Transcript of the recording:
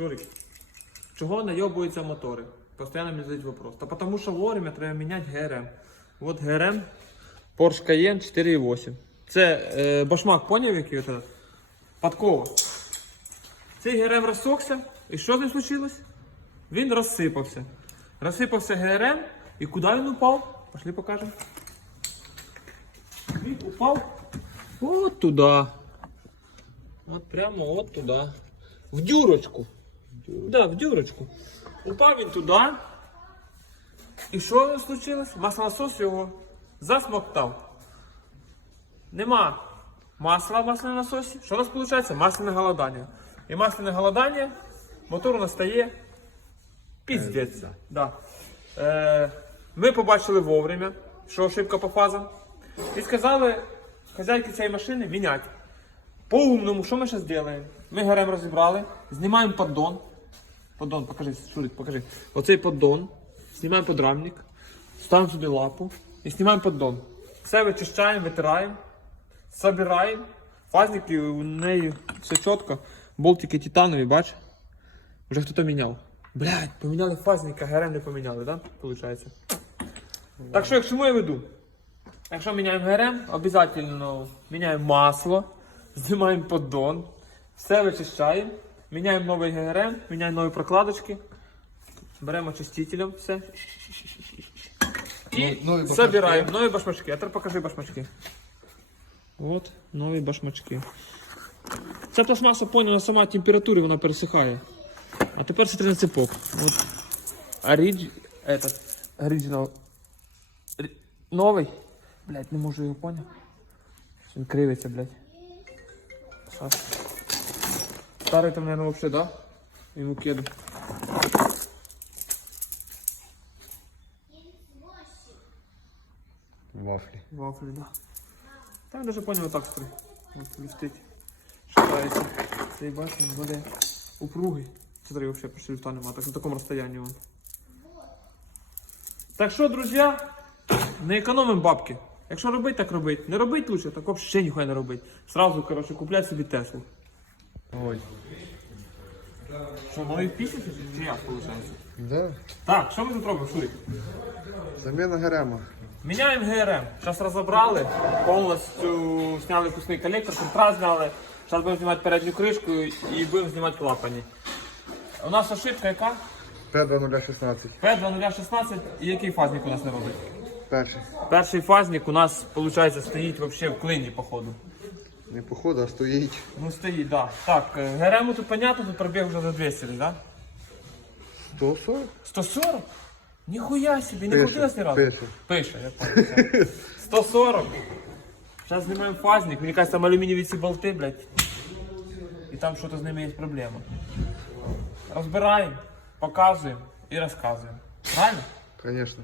Шурик, чого найобуються мотори? Постоянно мені задають вопрос. Та тому що вовремя треба міняти ГРМ. От ГРМ Porsche Cayenne 4.8. Це е, башмак, поняв, який от этот? Подкова. Цей ГРМ розсохся. І що з ним случилось? Він розсипався. Розсипався ГРМ. І куди він упав? Пошли покажемо. Він упав от туди. От прямо от туди. В дюрочку. Да, в дюрочку. Упав він туди. І що случилось? Маслонасос його засмоктав. Нема масла в масляному насосі. Що у нас виходить? Масляне голодання. І масляне голодання мотор настає піздець. Да. Е, ми побачили вовремя, що ошибка по фазам. І сказали хазяйки цієї машини міняти. По-умному, що ми зараз робимо? Ми ГРМ розібрали, знімаємо поддон. Поддон, покажи, Шурик, покажи. Оцей поддон. Знімаємо подрамник, ставимо сюди лапу і знімаємо поддон. Все вичищаємо, витираємо, собираємо. Фазники у неї все чітко. Болтики титанові, бач? Вже хто-то міняв. Блядь, поміняли фазника, ГРМ не поміняли, так? Да? Получається. Так що, якщо я веду? Якщо міняємо ГРМ, обов'язково міняємо масло, знімаємо поддон, все вичищаємо, міняємо новий ГРМ, міняємо нові прокладочки, беремо очистителем, все. І Ну- нові башмачки. собираємо нові башмачки. А тепер покажи башмачки. От нові башмачки. Ця пластмаса поняла сама температурі, вона пересихає. А тепер це цепок. От. Оридж... Этот. Оригінал. Ри- Новий. Блять, не можу його поняти. Він кривиться, блять. Сейчас. Старий там, наверное, вообще, да? Ему кеду. Вафлі. Вафли, да. Там даже понял вот так строй. Вот люфтить. Шатається. Цей бачиш, він буде упругий. Смотри, вообще почти люфта нема. Так на такому розстоянні он. Так що, друзі, не економимо бабки. Якщо робити, так робити. Не робити лучше, так взагалі ніхуя не робити. Сразу, коротше, купляй собі Теслу. Ой. Що, нові пісні чи як виходить? Да. Так, що ми тут робимо, Шурик? Заміна гарема. Міняємо ГРМ. Зараз розібрали, повністю зняли впускний колектор, фільтра зняли. Зараз будемо знімати передню кришку і будемо знімати клапані. У нас ошибка яка? П2016. P2016 і який фазник у нас не робить? Перший. Перший фазник у нас, виходить, стоїть вообще в клині, походу. Не походу, а стоїть. Ну стоїть, да. Так, е, ГРМ тут понятно, тут пробіг вже за 200, да? 140? 140? Ніхуя собі, не Пише, крутилось ні разу. пише. Пише, я понял. 140. Зараз знімаємо фазник. Мені кажется, там алюмінієві ці болти, блядь. І там щось з ними є проблема. Розбираємо, показуємо і розказуємо. Правильно? Конечно.